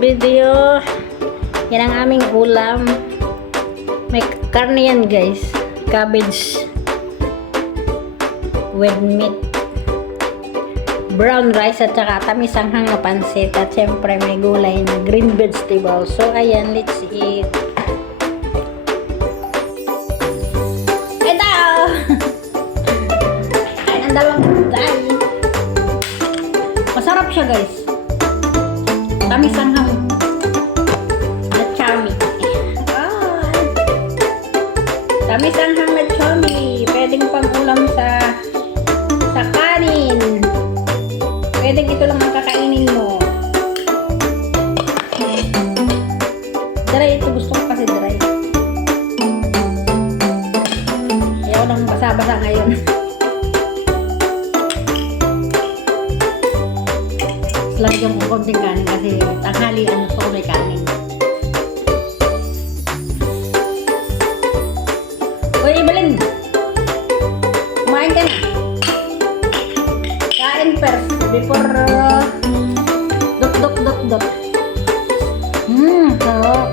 video. Yan ang aming ulam. May karne yan guys. Cabbage with meat. Brown rice at saka tamis anghang na pansit. At syempre may gulay na green vegetable. So ayan, let's eat. Ito! Ay, ang dalawang gulay. Masarap siya guys. Tamis anghang na chami. Tamis anghang na chami. Pwedeng pang ulam sa kanin. Pwedeng ito lang ang kakainin mo. Dry ito. Gusto ko kasi dry. Ayaw nang basa-basa ngayon. Lagyan ko konting kanin kasi tanghalian gusto ko may kanin. Uy, Evelyn! Kumain ka na. Kain first before dot. Sarap.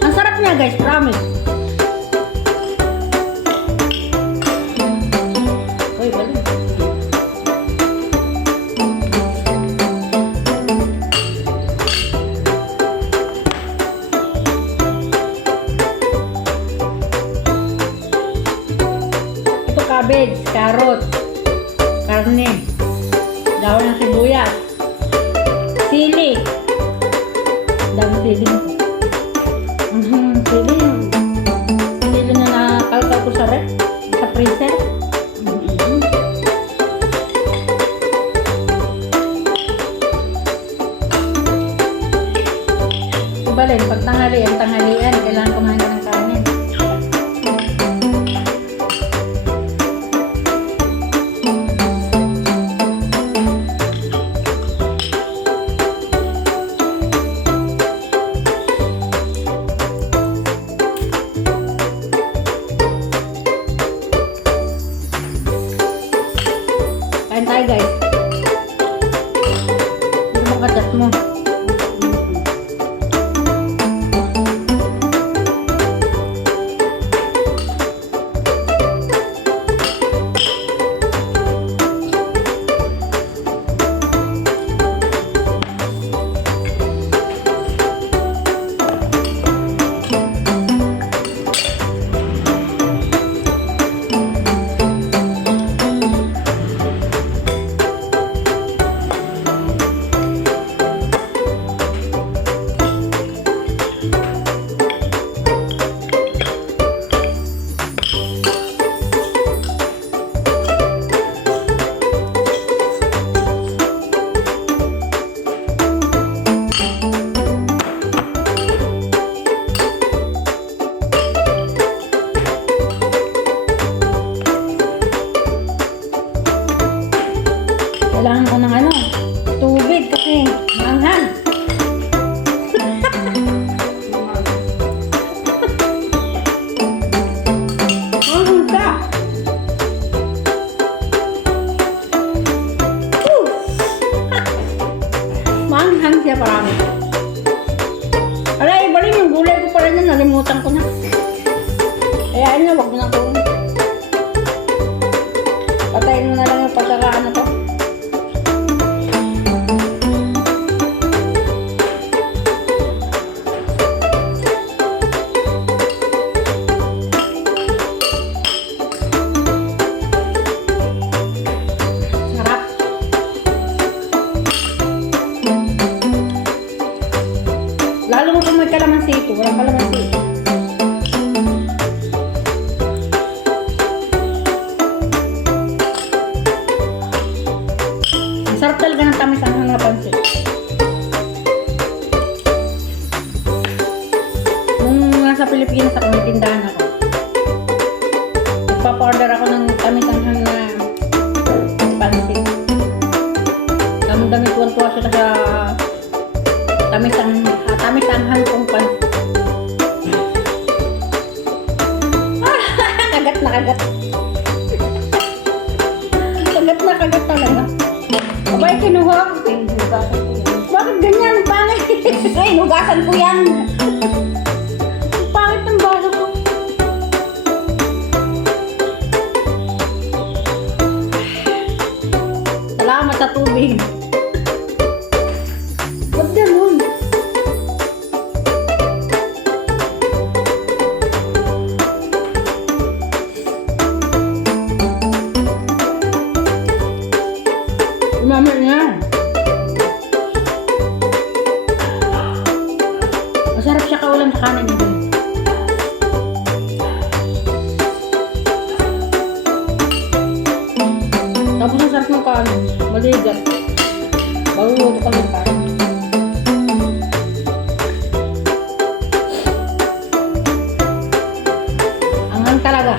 Ang sarap niya guys, promise. Uy, balik. Ito cabbage, carrot, karne, daon ng sibuyas, sili. Dami sili. Sili na nakalkal ko sa freezer. Ibalin, pag tanghalian, kailangan kumain ka ng kanin. Kain tayo guys. Ano mo kadat mo? Kailangan ko ng tubig kasi maanghang. Maanghang ka. Maanghang siya parami. Alay, ibalin yung gulay ko pala na, nalimutan ko na. Kaya wag mo na ko. Patayin mo na lang yung pagkakaan na to. Lalo mo kung may kalamansi ito. Walang kalamansi. Ang sarap talaga ng tamis ang mga pansit. Nung nasa Pilipinas ako, may tindahan ako. Nagpapa-order ako ng tamis ang na pansit. Dami-dami tuwan-tuwa sila sa tamis ang hangkong pan. Kagat na kagat. Kagat na Nakakagat talaga. Abay, kinuha. Hinugasan ko yan. Bakit ganyan? Pangit. Ay, hinugasan ko yan. Pangit ng baso ko. Salamat sa tubig. Ba't ganun? Mama niya. Masarap siya kaulam sa kanin niya. Tapos ang sarap ng kanin. Maligat. Bago luto ka ng kanin. Anghang talaga.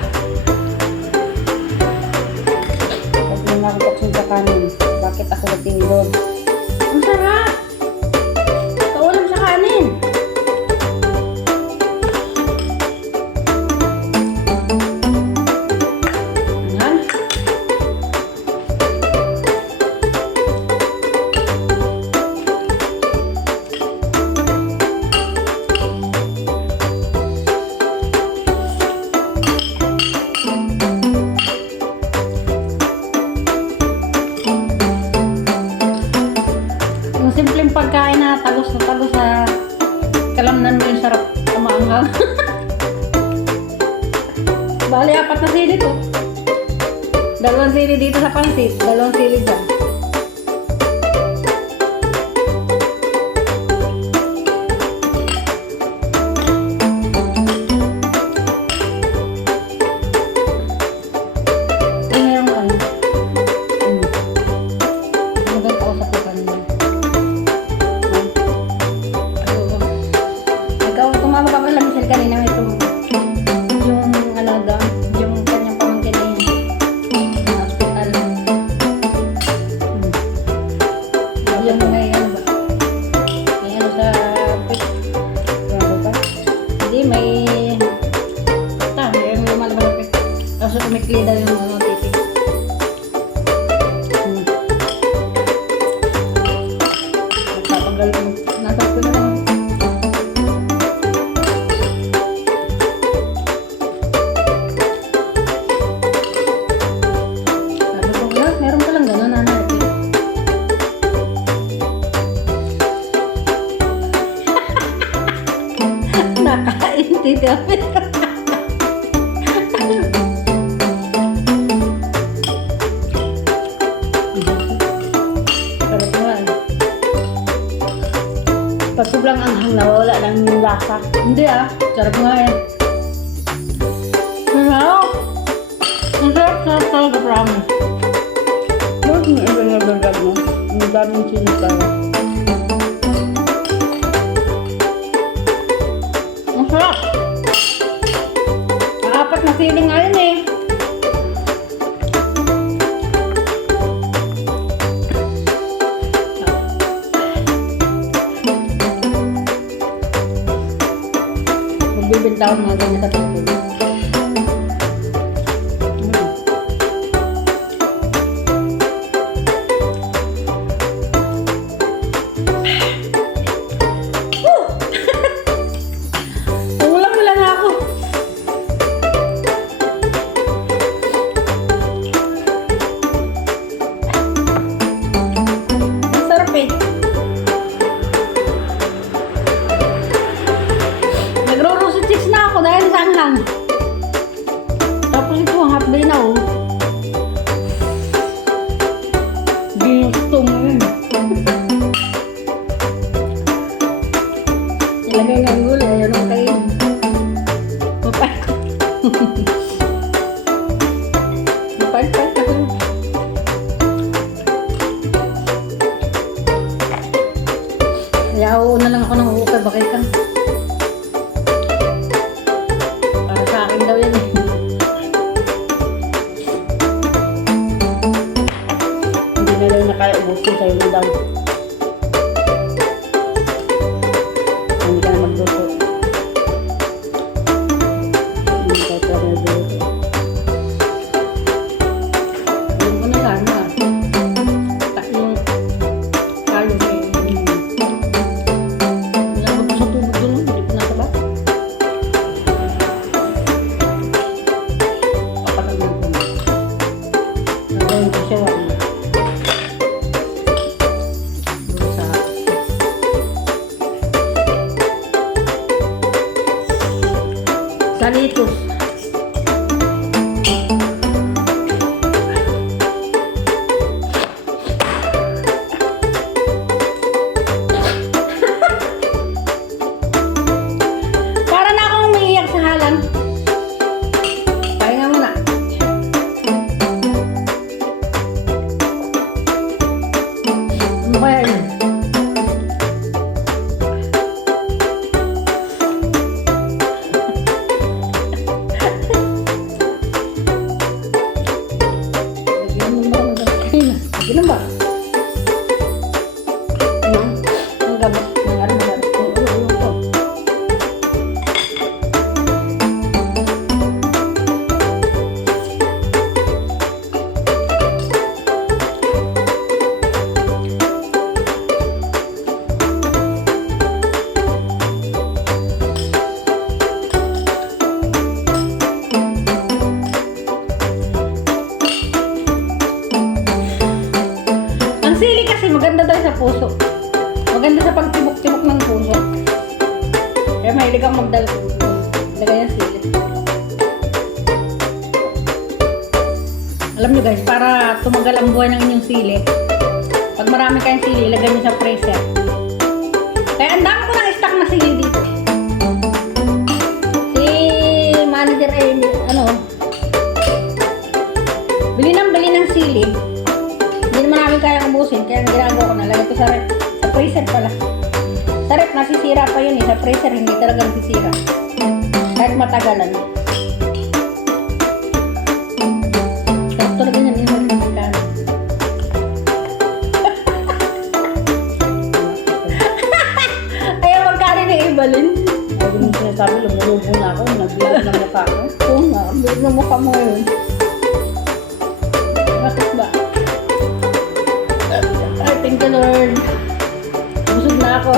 Pag nakakapaksin sa kanin, bakit ako natingin doon? Ang sarap! Kaulam sa kanin. Yan. Yung simpleng pagkain na tagos sa kalamnan mo yung sarap umaanghang. Bali, 4 na sili to. 2 sili dito sa pansit, 2 sili dyan. Ano yung ano? Maganda ako sa kukan. Ikaw, tumama ka pala, Michelle, kanina may yung ano doon, yung kanyang pamangkin na yun, sa hospital. Yung may ano ba? May ano sa pit. Ano ba? Hindi, may basta, yung lumalabas na pit. Tapos umikli daw yung ano, titi. Nagpapagal ko. Nasa ko na lang. Sabi ko, "Wala, meron ka lang gano'n, nanay." Nakain, titi. Sarap naman. Pag sobrang anghang, nawawala lang yung lasa. Hindi ah, sarap nga eh. Sarap! Ang sarap talaga, promise. Bakit mo iba na bagag mo? Ang daming sili pala. Ang sarap! 4 na sili nga yun eh. Magbibinta ako ng mga ganyan sa tubig. Ulam mo lang ako. Ang sarap eh. Nagro-roasted chicks na ako dahil sa anghang. Tapos ito, half day na oh. Gusto mo yun. Nilagay nga ang gulay, ayaw nung kain. Mapait. Mapait-pait kasi. Kaya uuna lang ako ng ukay, bakit ka? Para sa akin daw yan eh. Hindi na lang na kaya ubusin sa'yo na daw. Hindi ka na magluto. Hindi ka na magluto. Alam ko na sana. Inom ba? Ano? Ang gamot ng araw-araw. Ang sili kasi maganda daw sa puso. Maganda sa pagtibok-tibok ng puso. Kaya mahilig akong lagay ng sili. Alam nyo guys, para tumagal ang buhay ng inyong sili, pag marami kayong sili, ilagay nyo sa freezer. Kaya ang dami ko ng stock na sili dito. Si manager bili ng sili. Hindi naman namin kayang ubusin, kaya ang ginagawa ko, nalagay ko sa rep. Sa freezer pala. Sa rep, nasisira pa yun eh. Sa freezer, hindi talaga nasisira. Kahit matagalan. Sarap talaga yan, hindi mo rin magkano. Ayaw magkano na ibalin. Sabi mo sinasabi, lumulubo na ako, nag-vlog na mukha ko. Oo nga, bilis na mukha mo yun. Bakit ba? Ay, thank you Lord. Busog na ako.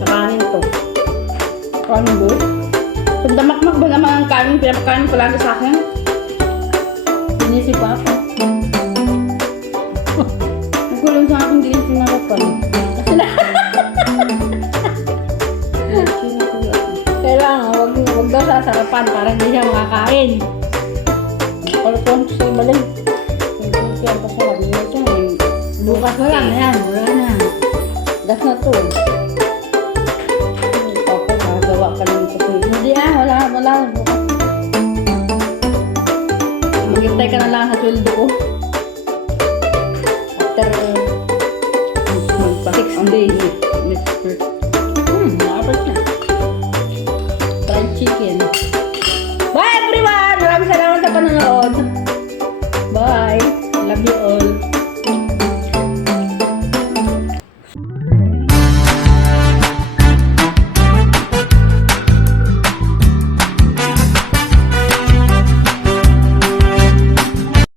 Sa kanin to. Kanin ba? So, damakmak ba naman ang kanin? Pinapakanin ko lagi sa akin. Sinisip pa ako. Nagkulong sa akin, hindi yung sinarapan. Kailangan, wag daw sasarapan para hindi siya makakain. Palutuan ko sa ibalay. Kaya pa sa labi na siya. Bukas na lang, yan, wala na. Das na to. Papa, nagawa ka ng kape. Hindi wala. Bukas. Maghintay ka na lang sa sweldo ko. After 6 days.